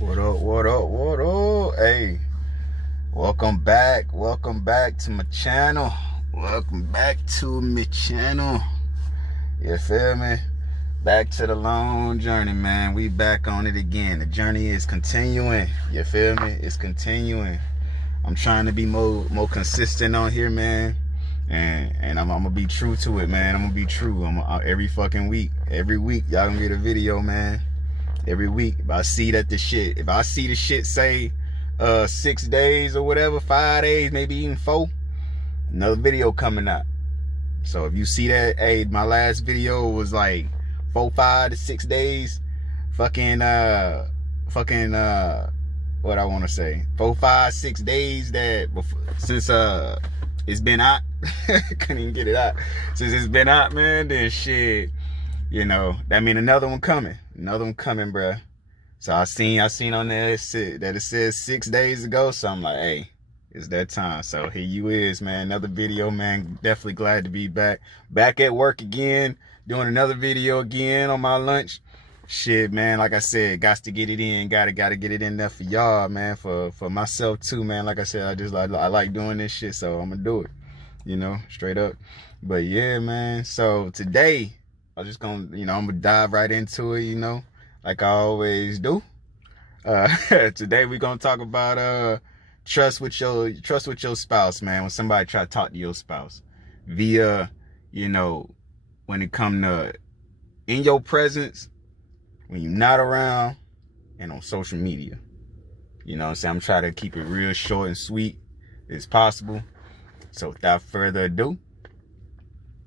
What up, what up, what up? Hey, welcome back to my channel. Welcome back to my channel. You feel me? Back to the long journey, man. We back on it again. The journey is continuing. You feel me? It's continuing. I'm trying to be more consistent on here, man. And I'm gonna be true to it, man. I'm gonna be true. Every fucking week. Every week, y'all gonna get a video, man. Every week. If I see the shit say 6 days or whatever, 5 days, maybe even 4, another video coming out. So if you see that, hey, my last video was like 4, 5 to 6 days. What I want to say, 4, 5, 6 days since it's been out. Couldn't even get it out. Since it's been out, man, then shit, you know, that mean another one coming, bruh. So I seen on there that it says 6 days ago. So I'm like, hey, it's that time. So here you is, man. Another video, man. Definitely glad to be back at work again, doing another video again on my lunch. Shit, man, like I said, got to get it in. Gotta get it in there for y'all, man. For myself too, man. Like I said, I like doing this shit, so I'm gonna do it. You know, straight up. But yeah, man. So today, I'm just gonna, I'm gonna dive right into it, like I always do. Today we're gonna talk about trust with your spouse, man. When somebody try to talk to your spouse via, when it come to in your presence, when you're not around, and on social media. You know what I'm saying? I'm trying to keep it real short and sweet as possible. So without further ado,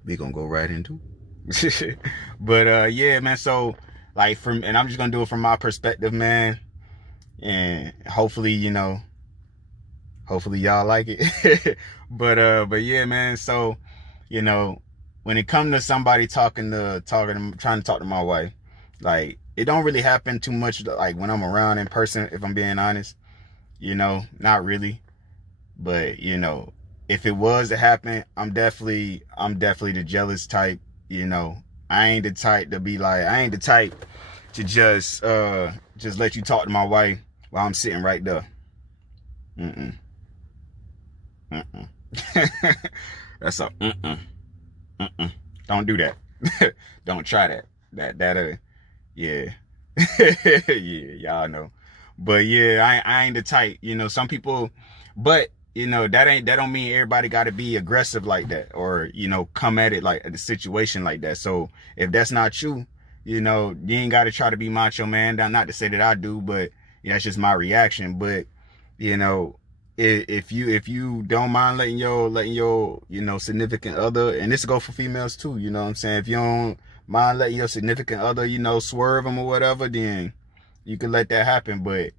we're gonna go right into it. But yeah, man, so and I'm just gonna do it from my perspective, man. And hopefully, hopefully y'all like it. But yeah, man, so when it comes to somebody trying to talk to my wife, like, it don't really happen too much, like, when I'm around in person, if I'm being honest. Not really. But if it was to happen, I'm definitely the jealous type. I ain't the type to be like, I ain't the type to just let you talk to my wife while I'm sitting right there. That's a Don't do that. Don't try that. Yeah. Yeah, y'all know. But yeah, I ain't the type. Some people, but that don't mean everybody got to be aggressive like that, or come at it like the situation like that. So if that's not you, you ain't got to try to be macho, man. Not to say that I do, but that's just my reaction. But if you don't mind letting your significant other, and this go for females too, you know what I'm saying, if you don't mind letting your significant other swerve them or whatever, then you can let that happen. But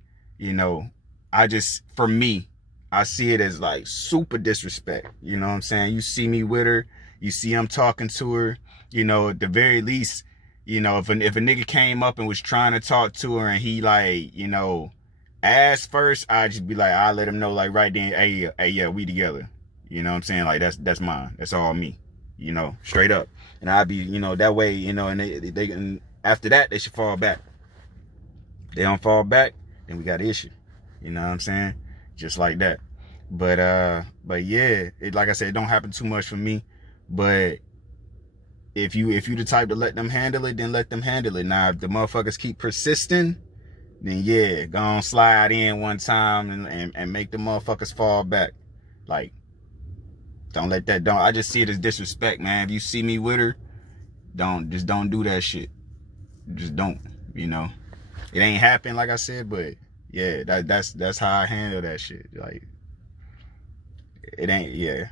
for me, I see it as like super disrespect. You know what I'm saying? You see me with her, you see I'm talking to her, at the very least, if a nigga came up and was trying to talk to her and he asked first, I'd just be like, I'll let him know, like, right then, hey, yeah, we together. You know what I'm saying? Like, that's mine. That's all me. Straight up. And I'd be, that way, and they can, after that, they should fall back. If they don't fall back, then we got an issue. You know what I'm saying? Just like that. But yeah, like I said, it don't happen too much for me. But if you the type to let them handle it, then let them handle it. Now, if the motherfuckers keep persisting, then yeah, go on, slide in one time and make the motherfuckers fall back. Like, don't let that, I just see it as disrespect, man. If you see me with her, don't do that shit. Just don't, It ain't happened, like I said, but yeah, that's how I handle that shit. Like, it ain't, yeah.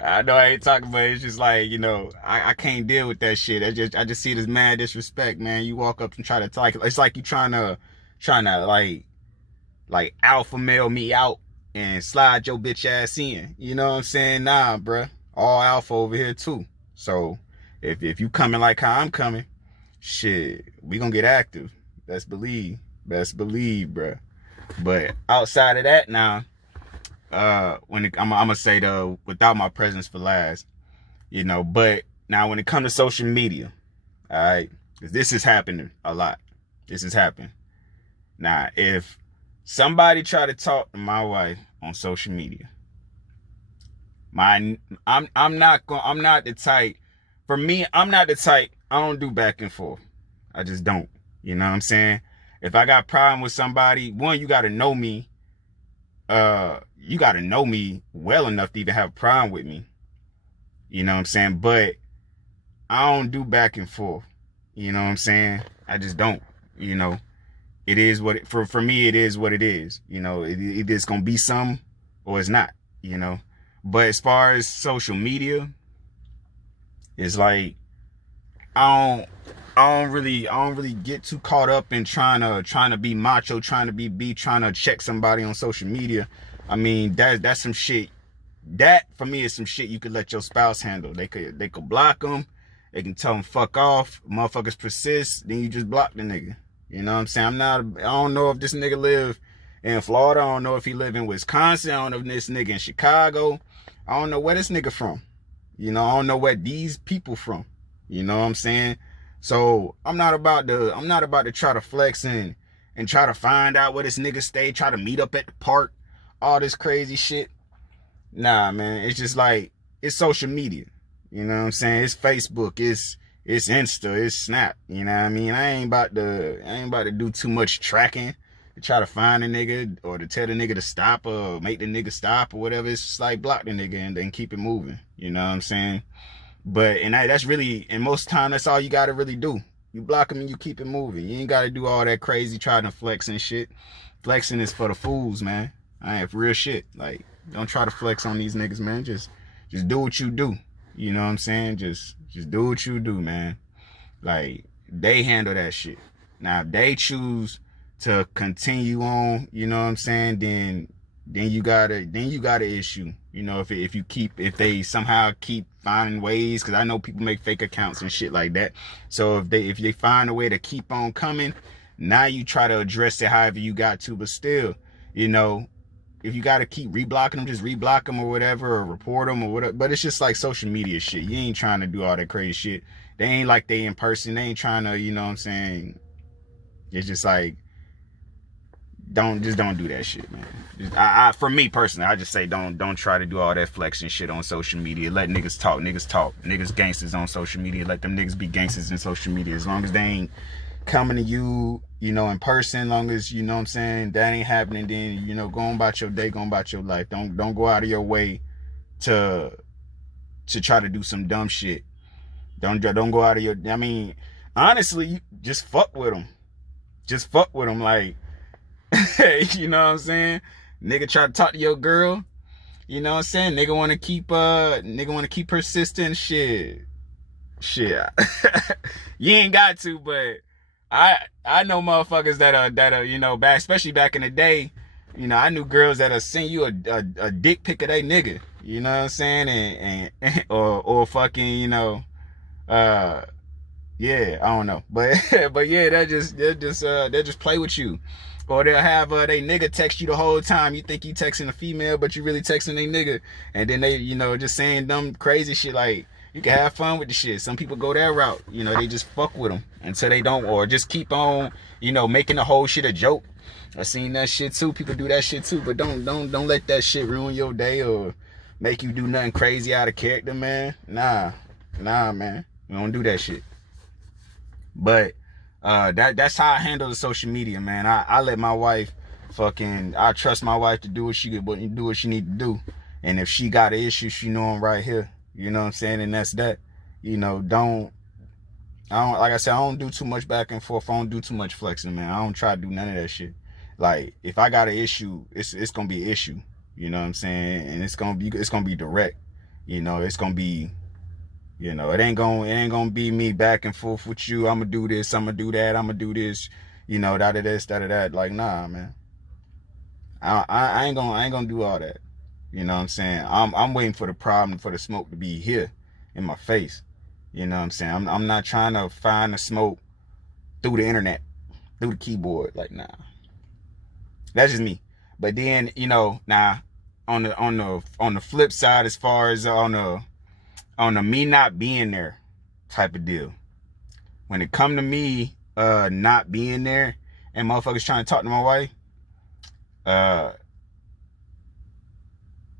I know I ain't talking, but it's just like, I can't deal with that shit. I just see it as mad disrespect, man. You walk up and try to talk. It's like you trying to like alpha male me out and slide your bitch ass in. You know what I'm saying? Nah, bruh. All alpha over here too. So if you coming like how I'm coming, shit, we gonna get active. Best believe, bruh. But outside of that, now, I'm gonna say without my presence for last, but now when it comes to social media, all right, because this is happening a lot. This is happening. Now, if somebody try to talk to my wife on social media, I'm not the type. For me, I'm not the type. I don't do back and forth. I just don't. You know what I'm saying? If I got a problem with somebody, one, you got to know me. You got to know me well enough to even have a problem with me. You know what I'm saying? But I don't do back and forth. You know what I'm saying? I just don't. You know, it is what for me, it is what it is. You know, it is going to be some or it's not, you know. But as far as social media, it's like, I don't really get too caught up in trying to be macho, trying to check somebody on social media. I mean, that's some shit. That for me is some shit you could let your spouse handle. They could block them. They can tell them fuck off. Motherfuckers persist, then you just block the nigga. You know what I'm saying? I don't know if this nigga live in Florida. I don't know if he live in Wisconsin. I don't know if this nigga in Chicago. I don't know where this nigga from. You know, I don't know where these people from. You know what I'm saying? So I'm not about to try to flex and try to find out where this nigga stay, try to meet up at the park, all this crazy shit. Nah, man, it's just like, it's social media. You know what I'm saying? It's Facebook, it's Insta, it's Snap. You know what I mean? I ain't about to do too much tracking to try to find a nigga or to tell the nigga to stop or make the nigga stop or whatever. It's just like block the nigga and then keep it moving. You know what I'm saying? But, and that's really, and most time, that's all you gotta really do. You block them and you keep it moving. You ain't gotta do all that crazy trying to flex and shit. Flexing is for the fools, man. I ain't for real shit. Like, don't try to flex on these niggas, man. Just do what you do. You know what I'm saying? Just do what you do, man. Like, they handle that shit. Now, if they choose to continue on, you know what I'm saying, then you got an issue. You know, if they somehow keep finding ways, because I know people make fake accounts and shit like that. So if they find a way to keep on coming, now you try to address it however you got to. But still, you know, if you got to keep reblocking them, just reblock them or whatever, or report them or whatever. But it's just like social media shit. You ain't trying to do all that crazy shit. They ain't like they in person. They ain't trying to, you know what I'm saying? It's just like, don't do that shit, man. For me personally, I just say don't try to do all that flexing shit on social media. Let niggas talk. Niggas gangsters on social media. Let them niggas be gangsters in social media. As long as they ain't coming to you, you know, in person, long as, you know what I'm saying, that ain't happening, then, you know, go on about your day, go on about your life. Don't go out of your way to try to do some dumb shit. Don't go out of your, I mean, honestly, just fuck with them. Just fuck with them, like, you know what I'm saying? Nigga try to talk to your girl, you know what I'm saying? Nigga want to keep persistent, shit. You ain't got to, but I know motherfuckers that are, you know, back, especially back in the day, you know, I knew girls that'll send you a dick pic of they nigga, you know what I'm saying? And or fucking, you know, yeah, I don't know. But yeah, they'll just play with you. Or they'll have they nigga text you the whole time. You think you texting a female, but you really texting a nigga. And then they, you know, just saying dumb crazy shit like, you can have fun with the shit. Some people go that route. You know, they just fuck with them until they don't, or just keep on, you know, making the whole shit a joke. I seen that shit too. People do that shit too. But don't let that shit ruin your day or make you do nothing crazy out of character, man. Nah, man. We don't do that shit. But that's how I handle the social media, man. I let my wife I trust my wife to do what she need to do. And if she got an issue, she know I'm right here. You know what I'm saying? And that's that. You know, like I said, I don't do too much back and forth. I don't do too much flexing, man. I don't try to do none of that shit. Like, if I got an issue, it's gonna be an issue. You know what I'm saying? And it's gonna be direct. You know, it's gonna be, you know, it ain't gonna be me back and forth with you. I'm gonna do this, I'm gonna do that, I'm gonna do this, you know, that of this, that of that. Like, nah, man. I ain't gonna do all that. You know what I'm saying? I'm waiting for the smoke to be here in my face. You know what I'm saying? I'm not trying to find the smoke through the internet, through the keyboard. Like, nah. That's just me. But then, you know, now on the flip side, as far as on the me not being there type of deal, when it come to me not being there and motherfuckers trying to talk to my wife,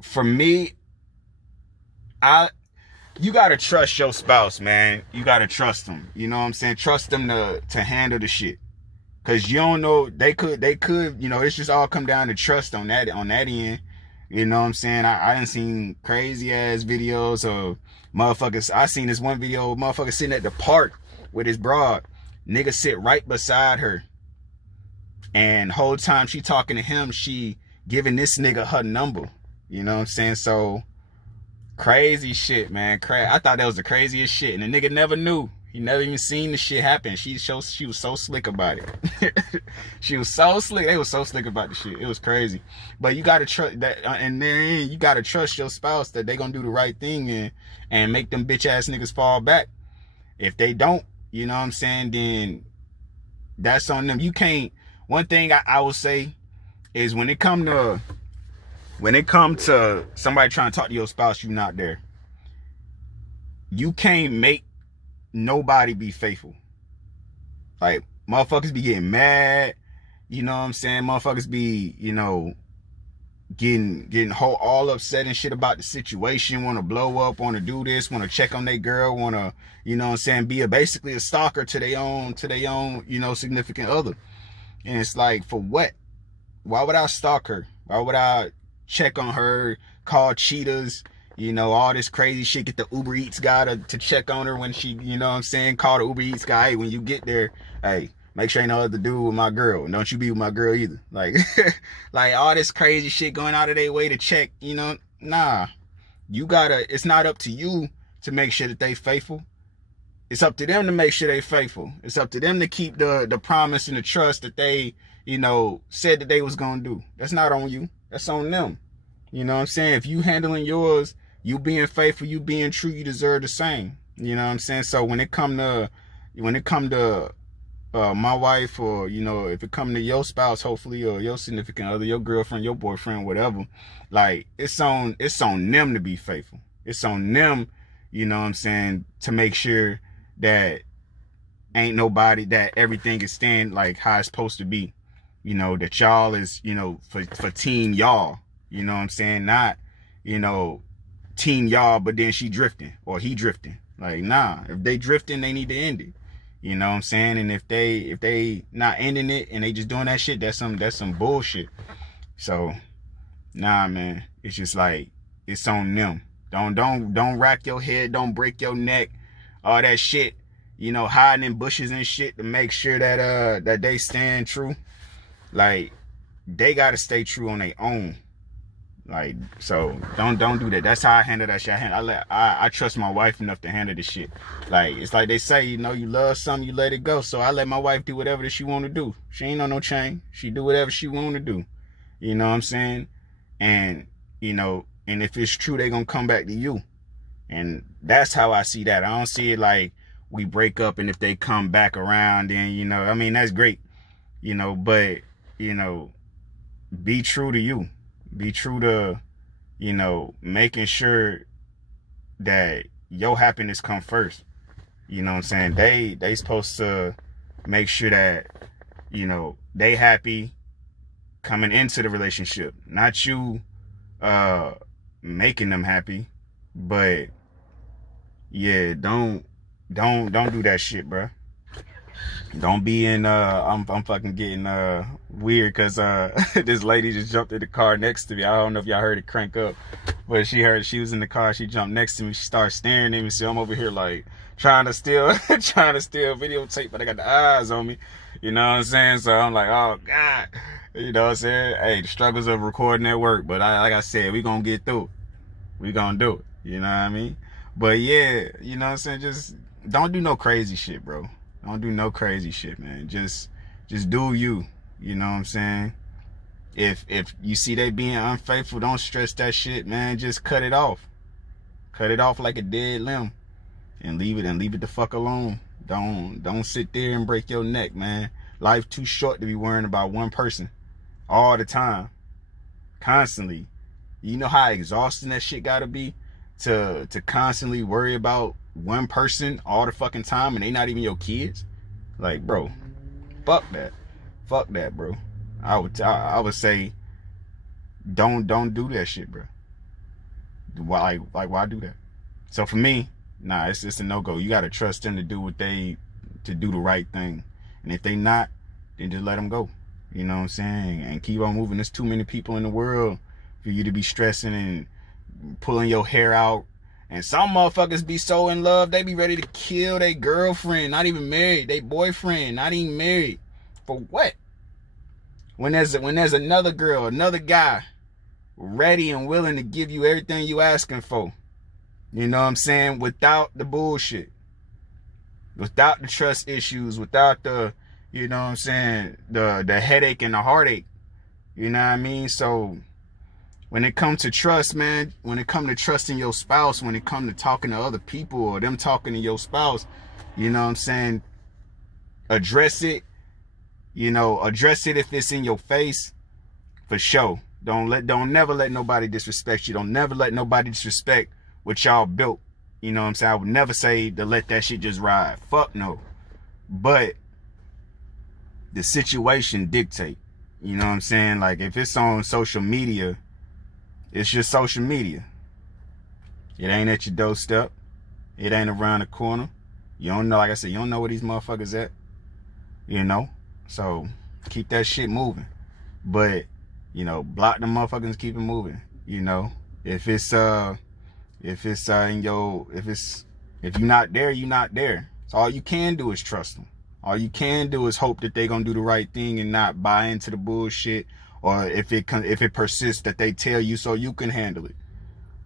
for me, you gotta trust your spouse, man. You gotta trust them. You know what I'm saying? Trust them to handle the shit. Cause you don't know, they could, you know, it's just all come down to trust on that end. You know what I'm saying? I done seen crazy ass videos of motherfuckers. I seen this one video of motherfucker sitting at the park with his broad. Nigga sit right beside her. And whole time she talking to him, she giving this nigga her number. You know what I'm saying? So crazy shit, man. I thought that was the craziest shit. And the nigga never knew. He never even seen the shit happen. She was so slick about it. She was so slick. They was so slick about the shit. It was crazy. But you gotta trust that, and then you gotta trust your spouse that they gonna do the right thing and make them bitch ass niggas fall back. If they don't, you know what I'm saying, then that's on them. You can't. One thing I will say is when it come to somebody trying to talk to your spouse, you not there. You can't make nobody be faithful. Like, motherfuckers be getting mad, you know what I'm saying? Motherfuckers be, you know, getting all upset and shit about the situation, want to blow up, want to do this, want to check on their girl, want to, you know what I'm saying, be basically a stalker to their own, you know, significant other. And it's like, for what? Why would I stalk her? Why would I check on her, call cheaters, you know, all this crazy shit, get the Uber Eats guy to check on her when she, you know what I'm saying, call the Uber Eats guy, hey, when you get there, hey, make sure ain't no other dude with my girl. Don't you be with my girl either. Like, like all this crazy shit going out of their way to check, you know, nah. It's not up to you to make sure that they faithful. It's up to them to make sure they faithful. It's up to them to keep the promise and the trust that they, you know, said that they was gonna do. That's not on you. That's on them. You know what I'm saying? If you handling yours, you being faithful, you being true, you deserve the same. You know what I'm saying? So when it come to my wife, or, you know, if it come to your spouse, hopefully, or your significant other, your girlfriend, your boyfriend, whatever, like, it's on them to be faithful. It's on them, you know what I'm saying, to make sure that ain't nobody, that everything is staying like how it's supposed to be. You know, that y'all is, you know, for team y'all, you know what I'm saying? Not, you know, team y'all, but then she drifting or he drifting. Like, nah, if they drifting, they need to end it. You know what I'm saying? And if they not ending it and they just doing that shit, that's some bullshit. So, nah, man, it's just like, it's on them. Don't rack your head, don't break your neck, all that shit, you know, hiding in bushes and shit to make sure that they stand true. Like, they gotta stay true on their own. Like, so don't do that. That's how I handle that shit. I trust my wife enough to handle this shit. Like, it's like they say, you know, you love something, you let it go. So I let my wife do whatever that she want to do. She ain't on no chain. She do whatever she want to do. You know what I'm saying? And, you know, and if it's true, they gonna come back to you. And that's how I see that. I don't see it like we break up and if they come back around, then, you know, I mean, that's great, you know, but, you know, be true to you. Be true to, you know, making sure that your happiness come first. You know what I'm saying? They supposed to make sure that, you know, they happy coming into the relationship. Not you making them happy. But yeah, don't do that shit, bruh. Don't be in I'm fucking getting weird because this lady just jumped in the car next to me. I don't know if y'all heard it crank up, but she was in the car. She jumped next to me. She started staring at me. So I'm over here like trying to steal videotape, but I got the eyes on me. You know what I'm saying? So I'm like, oh God. You know what I'm saying? Hey, the struggles of recording at work, but like I said, we gonna get through it. We gonna do it. You know what I mean? But yeah, you know what I'm saying? Just don't do no crazy shit, bro. Don't do no crazy shit, man. Just do you. You know what I'm saying? If you see they being unfaithful, don't stress that shit, man. Just cut it off. Cut it off like a dead limb. And leave it the fuck alone. Don't sit there and break your neck, man. Life too short to be worrying about one person all the time. Constantly. You know how exhausting that shit gotta be to constantly worry about one person all the fucking time and they not even your kids? Like, bro, fuck that. Fuck that, bro. I would say don't do that shit, bro. Why do that? So for me, nah, it's just a no-go. You gotta trust them to do to do the right thing. And if they not, then just let them go. You know what I'm saying? And keep on moving. There's too many people in the world for you to be stressing and pulling your hair out. And some motherfuckers be so in love, they be ready to kill their girlfriend, not even married, their boyfriend, not even married. For what? When there's another girl, another guy ready and willing to give you everything you asking for. You know what I'm saying? Without the bullshit. Without the trust issues, without the, you know what I'm saying, the headache and the heartache. You know what I mean? So when it comes to trust, man, when it comes to trusting your spouse, when it comes to talking to other people or them talking to your spouse, you know what I'm saying, address it. You know, address it if it's in your face, for sure. Don't never let nobody disrespect you. Don't never let nobody disrespect what y'all built. You know what I'm saying? I would never say to let that shit just ride. Fuck no. But the situation dictate. You know what I'm saying? Like, if it's on social media, it's just social media. It ain't at your doorstep. It ain't around the corner. You don't know, like I said, you don't know where these motherfuckers at. You know? So keep that shit moving. But, you know, block them motherfuckers and keep it moving. You know? If you're not there, you're not there. So all you can do is trust them. All you can do is hope that they gonna do the right thing and not buy into the bullshit, or if it persists, that they tell you so you can handle it.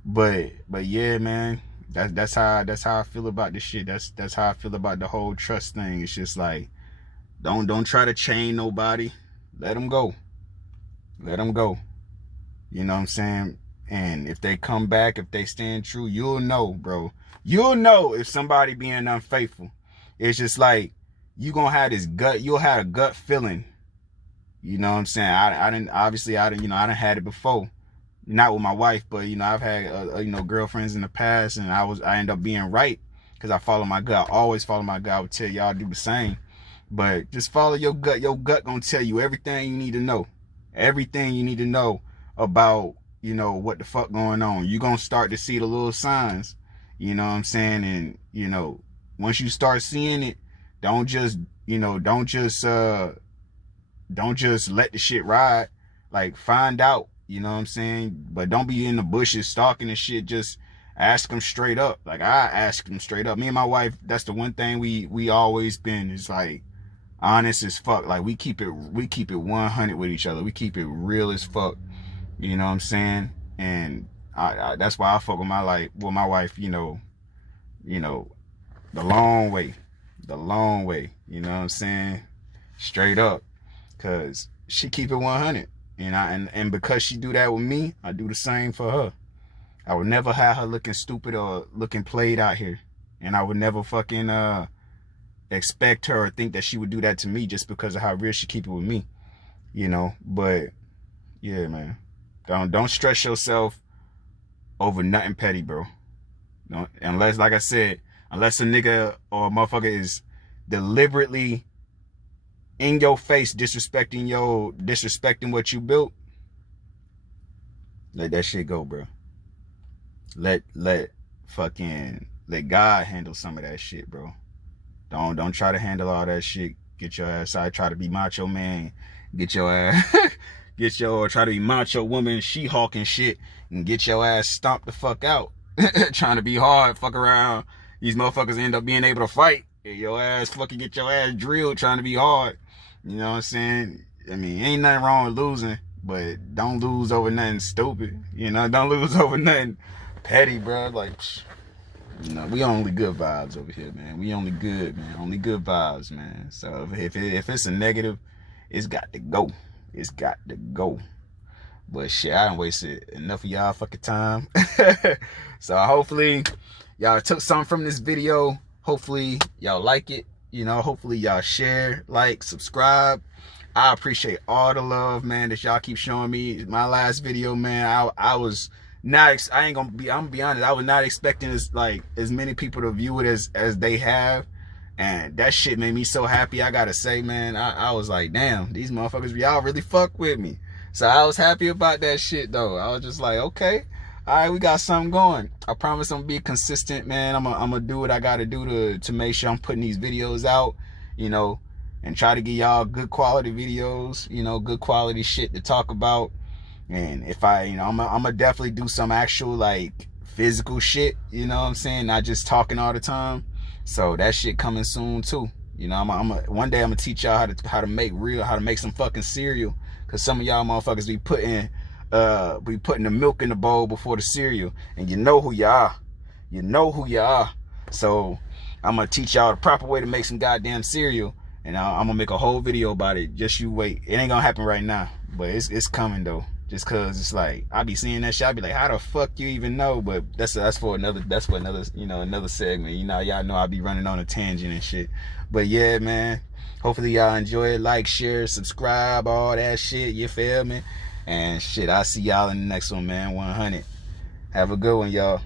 But yeah, man, that's how I feel about this shit. That's how I feel about the whole trust thing. It's just like, don't try to chain nobody. Let them go. Let them go. You know what I'm saying? And if they come back, if they stand true, you'll know, bro. You'll know if somebody being unfaithful. It's just like, you gonna have this gut, you'll have a gut feeling. You know what I'm saying? I didn't had it before. Not with my wife, but, you know, I've had, girlfriends in the past, and I end up being right because I follow my gut. I always follow my gut. I would tell y'all do the same. But just follow your gut. Your gut gonna tell you everything you need to know. Everything you need to know about, you know, what the fuck going on. You're gonna start to see the little signs. You know what I'm saying? And, you know, once you start seeing it, don't just let the shit ride. Like, find out, you know what I'm saying? But don't be in the bushes stalking and shit. Just ask them straight up. Like, I ask them straight up. Me and my wife, that's the one thing we always been, is like, honest as fuck. Like, we keep it 100 with each other. We keep it real as fuck. You know what I'm saying? And I that's why I fuck with my wife, you know, the long way, you know what I'm saying? Straight up. Cause she keep it 100. And because she do that with me, I do the same for her. I would never have her looking stupid or looking played out here. And I would never fucking expect her or think that she would do that to me just because of how real she keep it with me. You know, but yeah, man. Don't stress yourself over nothing petty, bro. Unless, like I said, unless a nigga or a motherfucker is deliberately in your face disrespecting what you built, let that shit go, bro. Let God handle some of that shit, bro. Don't try to handle all that shit. Get your ass out. Try to be macho man. Get your ass try to be macho woman, she-hulk and shit, and get your ass stomped the fuck out. Trying to be hard, fuck around. These motherfuckers end up being able to fight. Your ass fucking get your ass drilled trying to be hard. You know what I'm saying? I mean, ain't nothing wrong with losing, but don't lose over nothing stupid. You know, don't lose over nothing petty, bro. Like, you know, we only good vibes over here, man. We only good, man. Only good vibes, man. So if it's a negative, it's got to go. It's got to go. But shit, I done wasted enough of y'all fucking time. So hopefully y'all took something from this video. Hopefully y'all like it. You know, hopefully y'all share, like, subscribe. I appreciate all the love, man, that y'all keep showing me. My last video, man, I was not, I'm gonna be honest, I was not expecting as many people to view it as they have. And that shit made me so happy. I gotta say, man, I was like, damn, these motherfuckers, y'all really fuck with me. So I was happy about that shit, though. I was just like, okay, all right, we got something going. I promise I'm gonna be consistent, man. I'm gonna do what I gotta do to make sure I'm putting these videos out, you know, and try to get y'all good quality videos, you know, good quality shit to talk about. And if I, you know, I'm gonna definitely do some actual, like, physical shit, you know what I'm saying? Not just talking all the time. So that shit coming soon too. You know, one day I'm gonna teach y'all how to make some fucking cereal. Cause some of y'all motherfuckers be putting the milk in the bowl before the cereal, and you know who you are. You know who you are. So I'm gonna teach y'all the proper way to make some goddamn cereal, and I'm gonna make a whole video about it. Just you wait. It ain't gonna happen right now, but it's coming though. Just cause it's like I be seeing that shit, I be like, how the fuck you even know? But that's for another you know, another segment. You know, y'all know I be running on a tangent and shit. But yeah, man. Hopefully y'all enjoy it. Like, share, subscribe, all that shit. You feel me? And shit, I'll see y'all in the next one, man. 100. Have a good one, y'all.